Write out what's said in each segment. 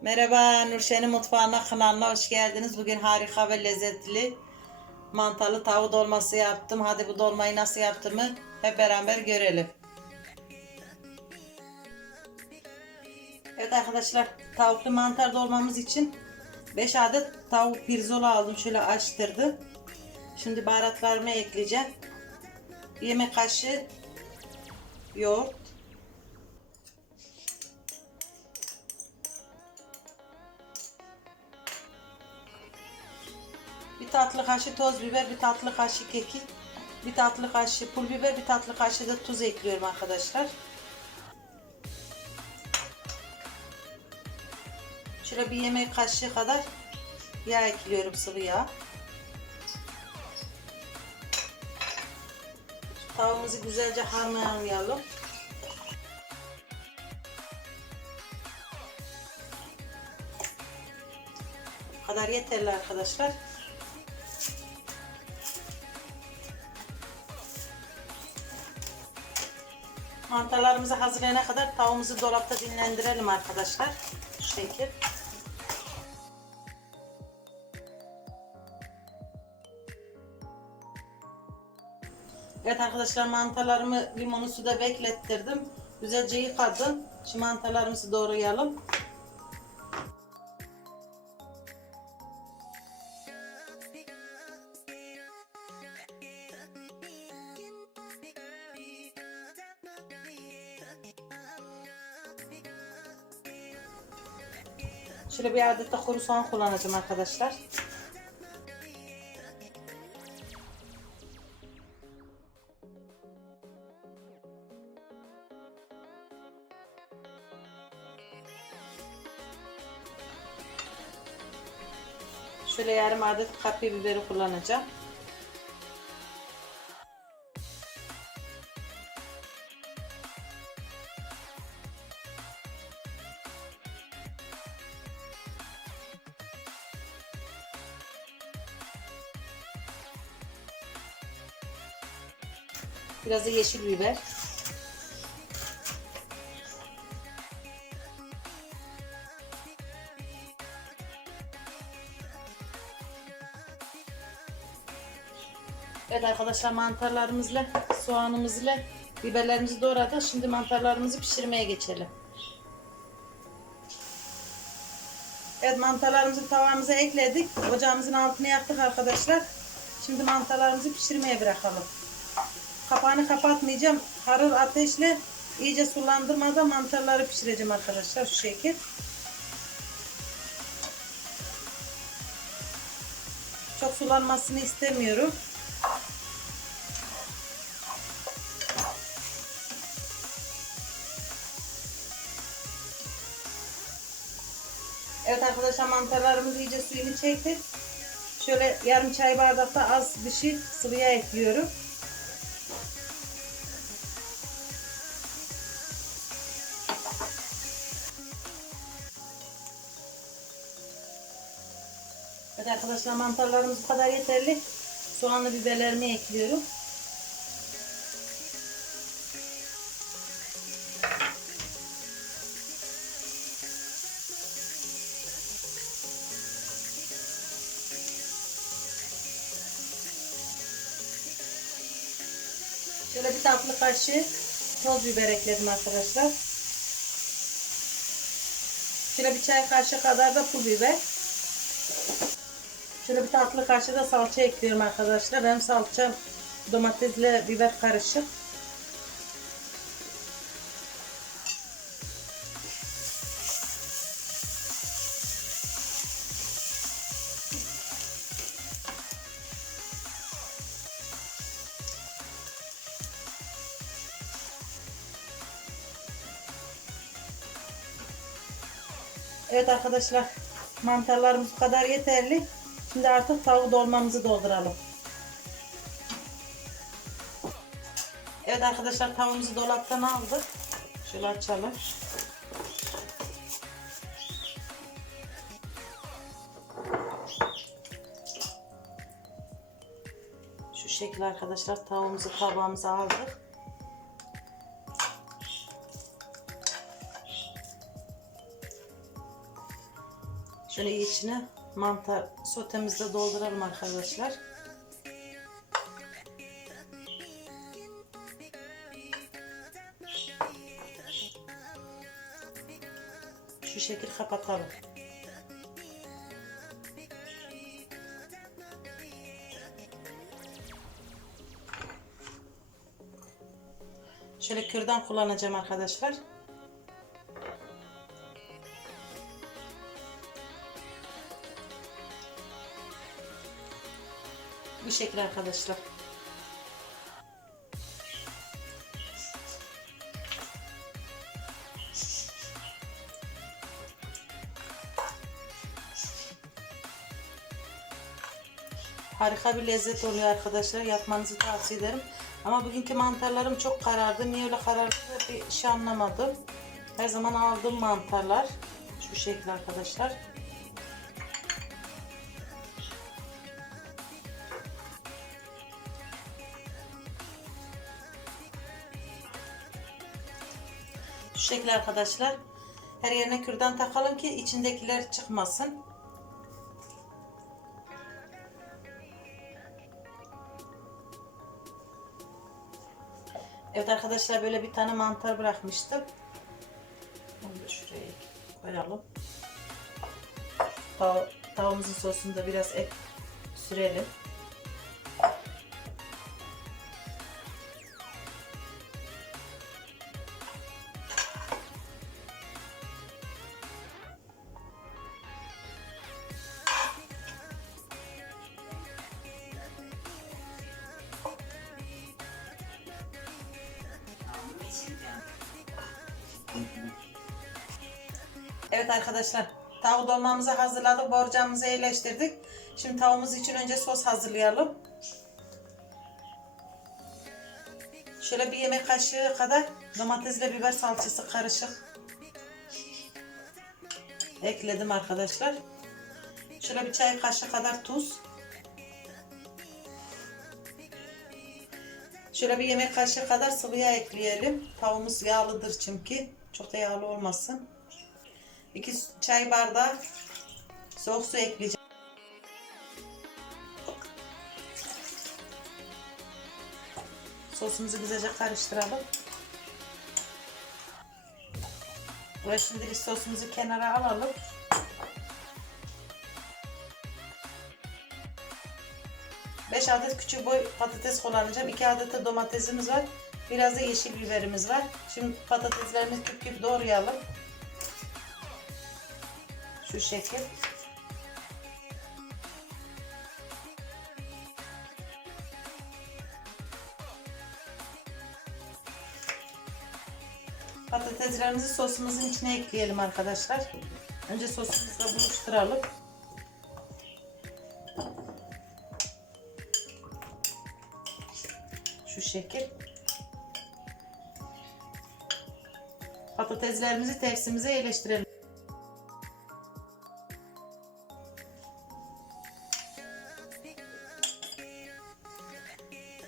Merhaba Nurşen'in mutfağına kanalına hoş geldiniz. Bugün harika ve lezzetli mantarlı tavuk dolması yaptım. Hadi bu dolmayı nasıl yaptığımı hep beraber görelim. Evet arkadaşlar tavuklu mantar dolmamız için 5 adet tavuk pirzola aldım. Şöyle açtırdım. Şimdi baharatlarımı ekleyeceğim. Yemek kaşığı yoğurt. Tatlı kaşığı toz biber, bir tatlı kaşığı kekik, bir tatlı kaşığı pul biber, bir tatlı kaşığı da tuz ekliyorum arkadaşlar. Şöyle bir yemek kaşığı kadar yağ ekliyorum sıvı yağ. Tavuğumuzu güzelce harmanlayalım. Kadar yeterli arkadaşlar. Mantarlarımızı hazırlayana kadar tavuğumuzu dolapta dinlendirelim arkadaşlar. Şu şekil. Evet arkadaşlar mantarlarımı limonu suda beklettirdim. Güzelce yıkadım. Şimdi mantarlarımızı doğrayalım. Şöyle bir adet de kuru soğan kullanacağım arkadaşlar. Şöyle yarım adet kapya biberi kullanacağım. Biraz da yeşil biber. Evet arkadaşlar mantarlarımızla, soğanımızla, biberlerimizi doğradık. Şimdi mantarlarımızı pişirmeye geçelim. Evet mantarlarımızı tavamıza ekledik. Ocağımızın altını yaktık arkadaşlar. Şimdi mantarlarımızı pişirmeye bırakalım. Kapağını kapatmayacağım. Harır ateşle iyice sulandırmadan mantarları pişireceğim arkadaşlar şu şekil. Çok sulanmasını istemiyorum. Evet arkadaşlar mantarlarımız iyice suyunu çekti. Şöyle yarım çay bardakta az bir şey sıvı yağ ekliyorum. Evet arkadaşlar mantarlarımız bu kadar yeterli. Soğanlı biberlerimi ekliyorum. Şöyle bir tatlı kaşığı toz biber ekledim arkadaşlar. Şöyle bir çay kaşığı kadar da pul biber. Şöyle bir tatlı kaşığı da salça ekliyorum arkadaşlar. Benim salçam domatesle biber karışık. Evet arkadaşlar mantarlarımız bu kadar yeterli. Şimdi artık tavuk dolmamızı dolduralım. Evet arkadaşlar tavuğumuzu dolaptan aldık. Şöyle açalım. Şu şekilde arkadaşlar tavuğumuzu tabağımıza aldık. Şöyle içine mantar sotemizde dolduralım arkadaşlar. Şu şekil kapatalım. Şöyle kürdan kullanacağım arkadaşlar. Bu şekil arkadaşlar. Harika bir lezzet oluyor arkadaşlar. Yapmanızı tavsiye ederim. Ama bugünkü mantarlarım çok karardı. Niye öyle karardı bir şey anlamadım. Her zaman aldığım mantarlar. Şu şekil arkadaşlar. Şu şekil arkadaşlar. Her yerine kürdan takalım ki içindekiler çıkmasın. Evet arkadaşlar böyle bir tane mantar bırakmıştım. Onu da şuraya koyalım. Tav tavuğumuzun sosunda biraz et sürelim. Evet arkadaşlar tavuk dolmamızı hazırladık. Borcamımızı iyileştirdik. Şimdi tavuğumuz için önce sos hazırlayalım. Şöyle bir yemek kaşığı kadar domatesle biber salçası karışık. Ekledim arkadaşlar. Şöyle bir çay kaşığı kadar tuz. Şöyle bir yemek kaşığı kadar sıvı yağ ekleyelim. Tavuğumuz yağlıdır çünkü. Çok da yağlı olmasın. 2 çay bardağı soğuk su ekleyeceğim. Sosumuzu güzelce karıştıralım. Ve şimdilik sosumuzu kenara alalım. Beş adet küçük boy patates kullanacağım. 2 adet de domatesimiz var. Biraz da yeşil biberimiz var. Şimdi patateslerimizi küp küp doğrayalım. Şu şekil. Patateslerimizi sosumuzun içine ekleyelim arkadaşlar. Önce sosumuzla buluşturalım. Şekil. Patateslerimizi tepsimize yerleştirelim.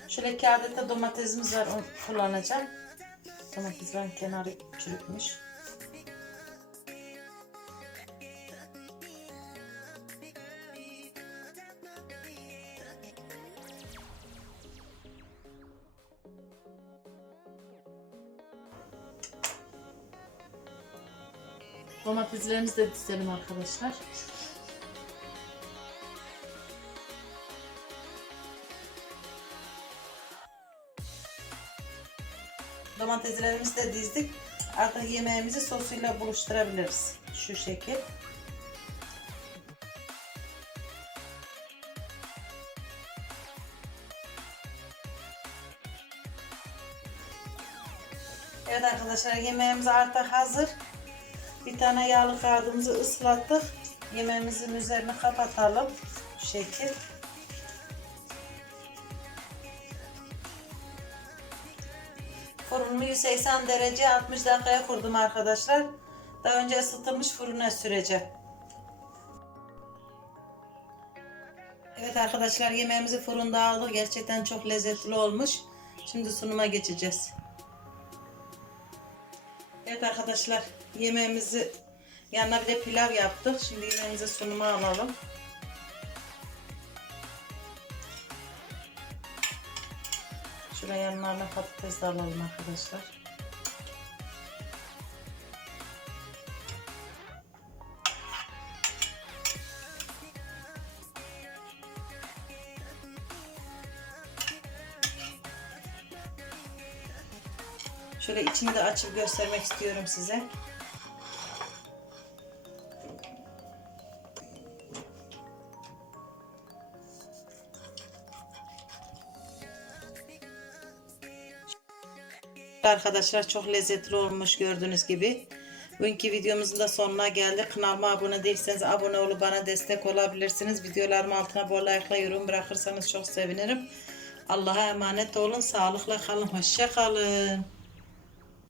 Şöyle iki adet de domatesimiz var onu kullanacağım. Domateslerin kenarı çürükmüş. Domateslerimizi de dizelim arkadaşlar. Domateslerimizi de dizdik. Artık yemeğimizi sosuyla buluşturabiliriz. Şu şekil. Evet arkadaşlar yemeğimiz artık hazır. Bir tane yağlı kağıdımızı ıslattık. Yemeğimizin üzerine kapatalım. Şu şekil. Fırınımı 180 derece 60 dakikaya kurdum arkadaşlar. Daha önce ısıtılmış fırına süreceğim. Evet arkadaşlar yemeğimizi fırında aldık. Gerçekten çok lezzetli olmuş. Şimdi sunuma geçeceğiz. Evet arkadaşlar yemeğimizi Yanına bir de pilav yaptık. Şimdi yemeğimize sunumu alalım. Şuraya yanlarına patates de alalım arkadaşlar. Şöyle içini de açıp göstermek istiyorum size. Arkadaşlar çok lezzetli olmuş gördüğünüz gibi. Bugünkü videomuzun da sonuna geldik. Kanalıma abone değilseniz abone olup bana destek olabilirsiniz. Videolarım altına bol like ile yorum bırakırsanız çok sevinirim. Allah'a emanet olun. Sağlıkla kalın. Hoşça kalın.